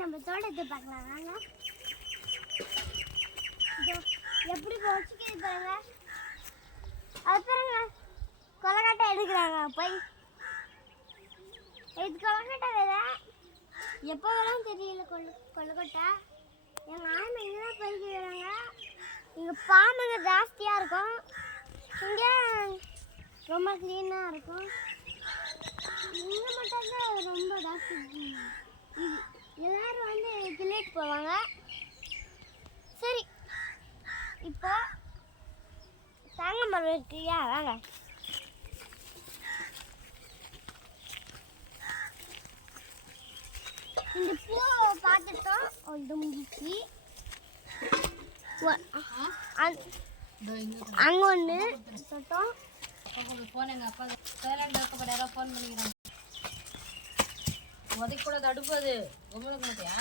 நம்ம தோட்டத்தை பார்க்கலாம் வாங்க. எப்படி போச்சுக்கிது பாருங்க. அது பாருங்க கொலக்கட்டை எடுக்கிறாங்க போய். இது கொலக்கட்டை வேற எப்போ வரும் தெரியல. கொலக்கட்டை எங்கள் ஆமை இங்கே பறிக்க வராங்க. இங்கே பாம்புங்க ஜாஸ்தியாக இருக்கும், இங்கே ரொம்ப க்ளீனாக இருக்கும். இங்கே மட்டும்தான் ரொம்ப ஜாஸ்தி. எல்லாரும் வந்து கிள்ளிட்டு போவாங்க. சரி, இப்போ தாங்க மரம் இருக்குயா, வாங்க. இந்த பூவை பார்த்துட்டோம், இது முடிச்சு அங்கே ஒன்று தொட்டோம். ஃபோன் எங்கள் அப்பா சைலண்ட் இருக்கப்பட யாரோ ஃபோன் பண்ணிக்கிறாங்க. உதைக்கூட தடுப்பு அது உங்களுக்கு மாட்டியா?